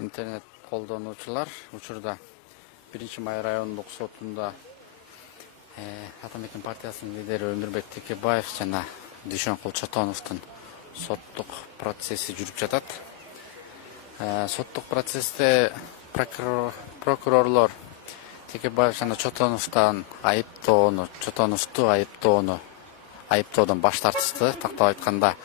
интернет колдонуучулар учурда 1-май райондук сотунда Ата Мекен партиясынын лидери Өмүрбек Текебаев жана Дүйшөнкул Чотоновдун соттук процесси жүрүп жатат. Соттук процессте прокурорлор Текебаев жана Чотоновдун айыптоодон баш тартышты. Тактап айтканда,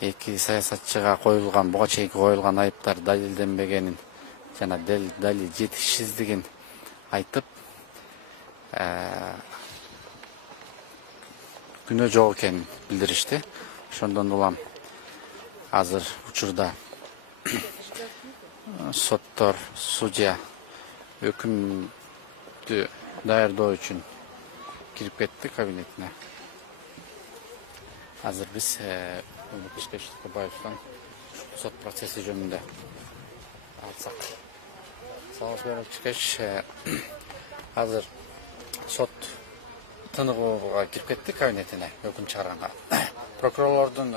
эки саясатчыга коюлган, буга чейинки коюлган айыптар далилденбегенин жана далил жетишсиздигин айтып, күнөө жок экенин билдиришти. Ошондон улам азыр учурда соттор, судья өкүмдү даярдоо үчүн кирип кетти кабинетине. Азыр биз Өмүрбек Текебаевдин сот процесси жөнүндө алсак. Саламат беришкеч, азыр сот тыныгууга кирип кетти кабинетине өкүм чыгарганга. Прокурорлордун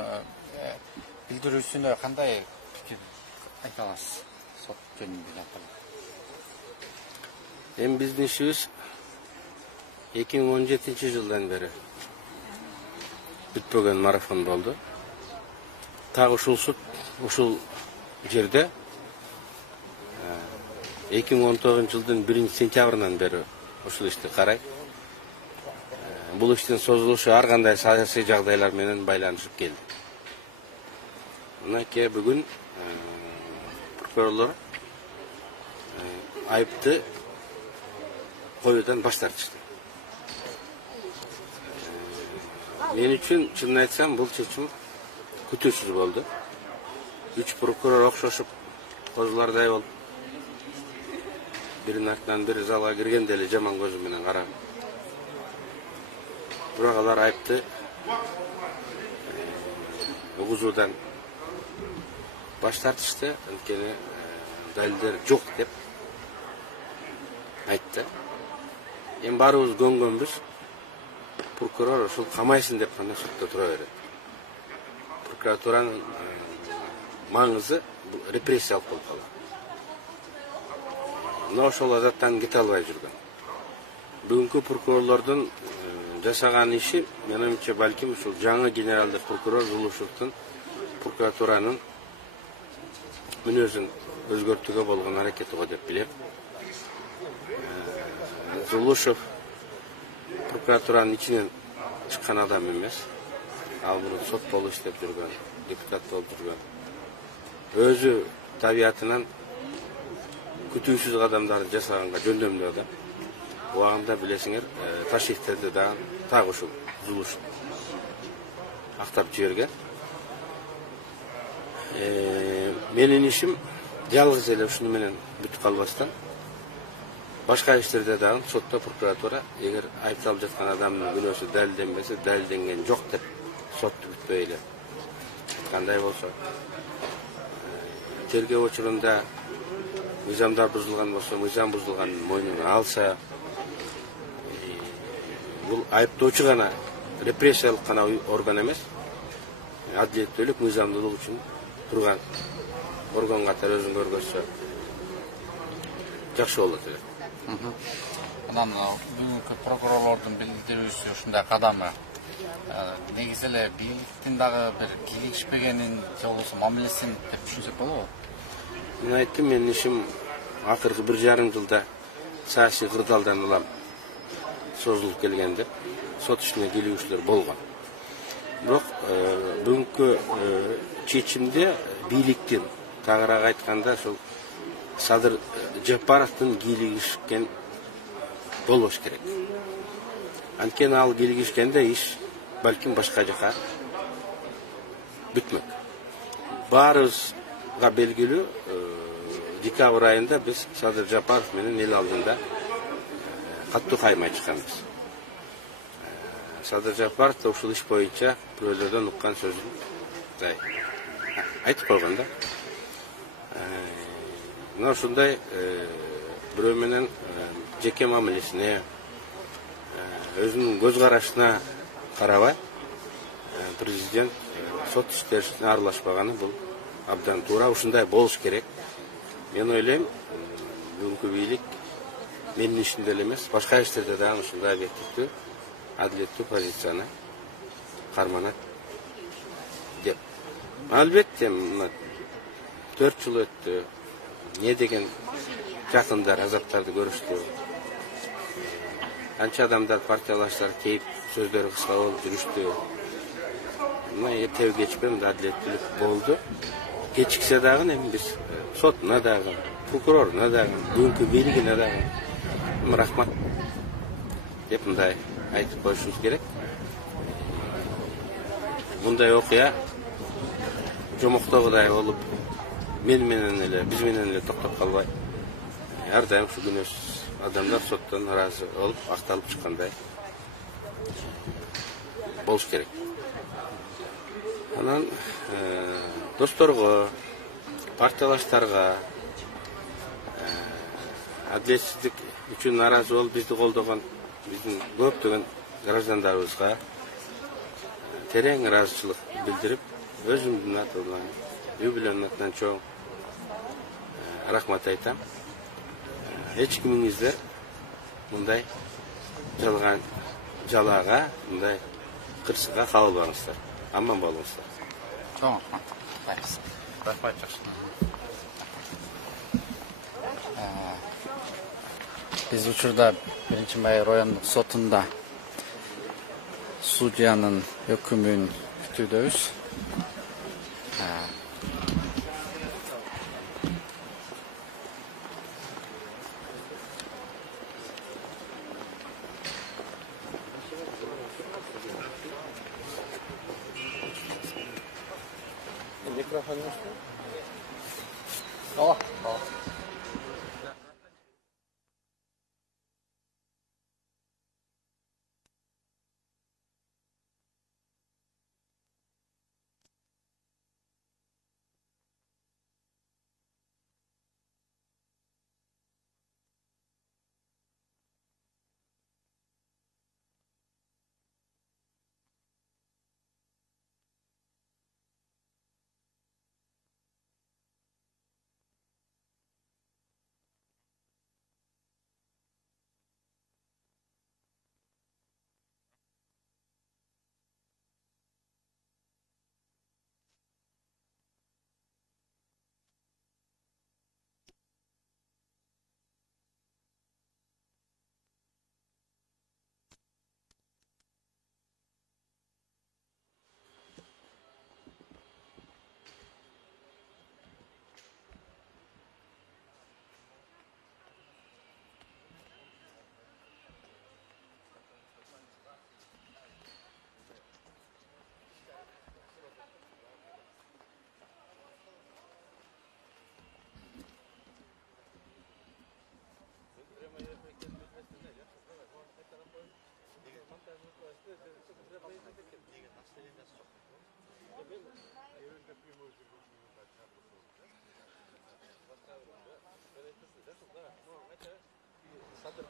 билдирүүсүнө кандай пикир айта аласыз? Сот жөнүндө Эми биздин ишибиз 2017 жылдан бери бүтпөгөн марафон болду. Так ушул суд ушул жерде 2019 жылдын 1-сентябрынан бери ушул ишти карайт. Бул иштин созулушу ар кандай саясий жагдайлар менен байланышып келди. Мынакей бүгүн прокурорлор айыпты коюудан баш тартышты. Мен үчүн чынын айтсам бул чечим күтүүсүз болду. 3 прокурор окшошуп козулардай болуп, биринин артынан бири залга киргенде эле жаман көзү менен карап. Бирок алар айыпты угузуудан баш тартышты, анткени далилдер жок деп айтты. Эми баарыбыз көнгөнбүз, прокурор ушул камайсың деп гана сотто тура берет. Прокуратуранын маңызы репрессиялык болуп калат. Мына ошол азаттан кете албай жүргөн. Бүгүнкү прокурорлордун жасаган иши, менимче, балким ушул жаңы генералдык прокурор Зулушевдун прокуратуранын мүнөзүн өзгөртүүгө болгон аракети го деп билем. Зулушев прокуратуранын ичинен чыккан адам эмес. Ал мурун сот болуп иштеп жүргөн, депутат болуп жүргөн. Өзү табиятынан күтүүсүз кадамдарды жасаганга жөндөмдүү адам. Убагында билесиңер, Ташкентте дагы так ушул Зулушев актап жиберген. Менин ишим жалгыз эле ушуну менен бүтүп калбастан, башка иштерде дагы сотто прокуратура эгер айыпталып жаткан адамдын күнөөсү далилденбесе, далилденген жок деп сотту бүтпөй эле кандай болсо, тергөө учурунда мыйзамдар бузулган болсо, мыйзам бузулганын мойнуна алса, бул айыптоочу гана, репрессиялык гана орган эмес, адилеттүүлүк, мыйзамдуулук үчүн турган орган катары өзүн көргөзсө жакшы болот эле. Анан бүгүнкү прокурорлордун билдирүүсү ушундай кадамы негизи эле бийликтин дагы бир кийлигишпегенин же болбосо мамилесин деп түшүнсөк болобу? Мен айттым, менин ишим акыркы 1,5 жылда саясий кырдаалдан улам созулуп келгенде сот ишине кийлигишүүлөр болгон. Бирок бүгүнкү чечимде бийликтин, тагыраак айтканда, ошол Садыр Жапаровдун кийлигишкен болбош керек. Анткени ал кийлигишкенде иш балким башка жака бүтмөк. Баарыбызга белгилүү, декабрь айында биз Садыр Жапаров менен эл алдында каттуу кайма чыкканбыз. Садыр Жапаров да ушул иш боюнча бирөөлөрдөн уккан сөзүн айтып койгон да. Мына ушундай бирөө менен жеке мамилесине, өзүнүн көз карашына карабай, президент сот иштерине аралашпаганы бул абдан туура, ушундай болуш керек. мен ойлойм бүгүнкү бийлик менин ишимде эле эмес, башка иштерде дагы ушундай объективдүү, адилеттүү позицияны карманат деп. Албетте, 4 жыл өттү. Не деген жакындар азаптарды көрүштү. Анча адамдар партиялаштар кейип сөздөрү кыска болуп жүрүштү. Мына эртеби кечпей мындай адилеттүүлүк болду. Кечиксе дагы эми биз сотуна дагы, прокуроруна дагы, бүгүнкү бийлигине дагы рахмат деп мындай айтып коюшубуз керек. Мындай окуя жомоктогудай болуп, биз менен эле токтоп калбай, ар дайым ушу күнөөсүз адамдар соттон наразы болуп, акталып чыккандай болуш керек. Анан досторго, партиялаштарга, адилетсиздик үчүн наразы болуп бизди колдогон биздин көптөгөн граждандарыбызга терең ыраазычылык билдирип, өзүмдүн атымдан, үй бүлөнүн атынан чоң рахмат айтам. Эч кимиңиздер мындай жалган жалаага, мындай кырсыга кабылбаңыздар. Аман болуңуздар. Чоң рахмат. Рахмат жакшы. Биз учурда 1-Май райондук сотунда судьянын өкүмүн күтүүдөбүз. Satır,